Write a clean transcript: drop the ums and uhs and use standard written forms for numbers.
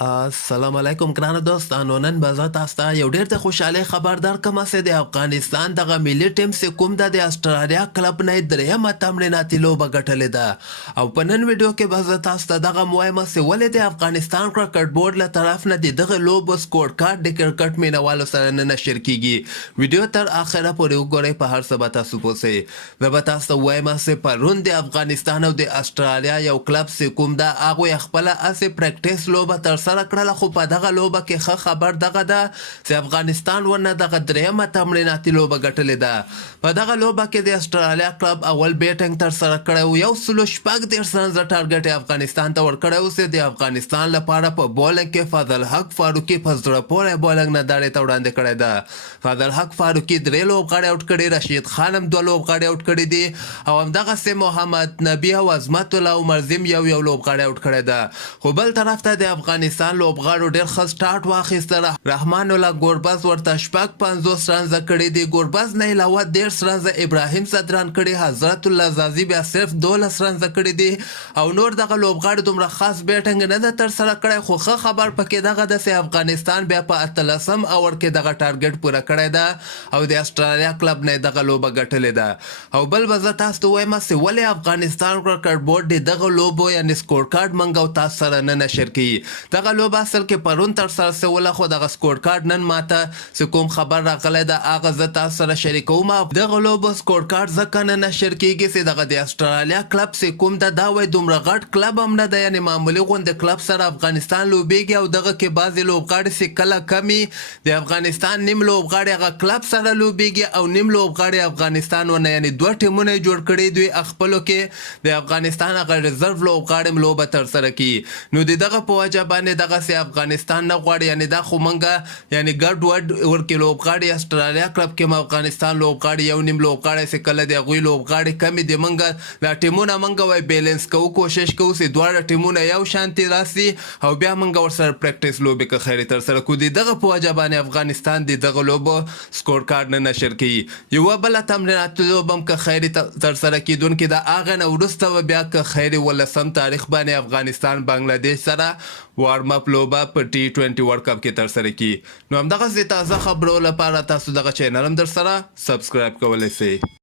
السلام علیکم ګرانو دوستانو. نن به زه تاسو ته یو ډېر د خوشحالۍ خبر درکړم چې د افغانستان دغه ملي ټیم چې کوم ده د اسټرالیا کلب نه یې درېیمه تمریناتي لوبه ګټلې ده او په نن ویډیو کې به زه تاسو ته دغه موایم چې ولې د افغانستان کرکټ بورډ له طرف نه د دغه لوبو سکور کارت د کرکټ مینوالو سره نه نشر کیږي. ویډیو تر اخره پورې وګورئ، په هر څه به تاسو پوه شئ. زه به تاسو ته وایم چې پرون د افغانستان او د اسټرالیا یو کلب چې کوم ده هغوی خپله هسې پریکټس لوبه ترسره کړله، خو په دغه لوبه کې ښه خبر دغه ده چې افغانستان ورنه دغه درېیمه تمریناتي لوبه ګټلې ده. په دغه لوبه کې د اسټرالیا کلب اول بیټنګ ترسره کړی و، 116 رنزه ټارګټ یې افغانستان ته ورکړی و چې د افغانستان لپاره په بولنګ کې فضل حق فاروقي په زړه پورې بولنګ نندارې ته وړاندې کړی ده. فضل حق فاروقي 3 لوبغاړي آوټ کړي، رشید خان هم 2 لوبغاړي آوټ کړي دي او همدغسې محمد نبي او عظمت الله عمرزیم یو لوبغاړی آوټ کړی ده. خو بل طرف ته د افغانستان لوبغاړو ډېر ښه سټارټ واخیسته. رحمان الله ګوربز ورته شپږ 50 رنزه کړي دي، ګوربز نه علاوه 13 رنزه ابراهیم صدران کړي، حضرت الله زازي بیا صرف 12 رنزه کړي دي او نور دغه لوبغاړو دومره خاص بیټنګ نه ده ترسره کړی. خو ښه خبر پکې دغه ده چې افغانستان بیا په 18م اوور کې دغه ټارګټ پوره کړی ده او د اسټرالیا کلب نه دغه لوبه ګټلې ده. او بل به زه تاسو ته وایم چې ولې افغانستان کرکټ بورډ د دغه لوبو یعنې سکور کارډ موږ او تاسو سره نه نشر کوي. دغه لوبه اصل کې پرون ترسره شوله، خو دغه سکور کارډ نن ماته چې کوم خبر راغلی ده هغه زه تاسو سره شریکوم. دغه لوبو سکور کارډ ځکه نه نشر کیږي چې دغه د اسټرالیا کلب چې کوم ده دا وایي دومره غټ کلب هم نه ده، یعنې معمولي غوندې کلب سره افغانستان لوبیږي او دغه کې بعضې لوبغاړي چې کله کمي د افغانستان نیم لوبغاړي هغه کلب سره لوبیږي او نیم لوبغاړي افغانستان ونه، یعنې 2 ټیمونه یې جوړ کړي دوی خپلو کې د افغانستان هغه ریزرو لوبغاړي هم لوبه ترسره کیي. نو د دغه په وجه باندې دغسې افغانستان نه غواړي، یعنې دا خو موږ یعنې ګډ وډ ورکې لوبغاړي اسټرالیا کلب کې هم افغانستان لوبغاړي یو نیم لوبغاړی چې کله د هغوی لوبغاړي کمې دي موږ دا ټیمونه موږ وایي بیلنس کوو، کوشش کوو چې دواړه ټیمونه یو شانتي راسي او بیا موږ ورسره پریکټس لوبې که خیرې ترسره کړو. د دغه په وجه باندې افغانستان د دغه لوبو سکور کارډ نه نشر کوي. یوه بله تمریناتي لوبه هم که خیرې ترسره کیدونکې ده، هغه نه وروسته به بیا که خیرې 18 تاریخ باندې افغانستان بنګلادیش سره وارم اپ لوبه په T20 ورلډ کپ کې ترسره کی. نو همدغسې تازه خبرو لپاره تاسو دغه چینل هم در سره سبسکرایب کولی شئ.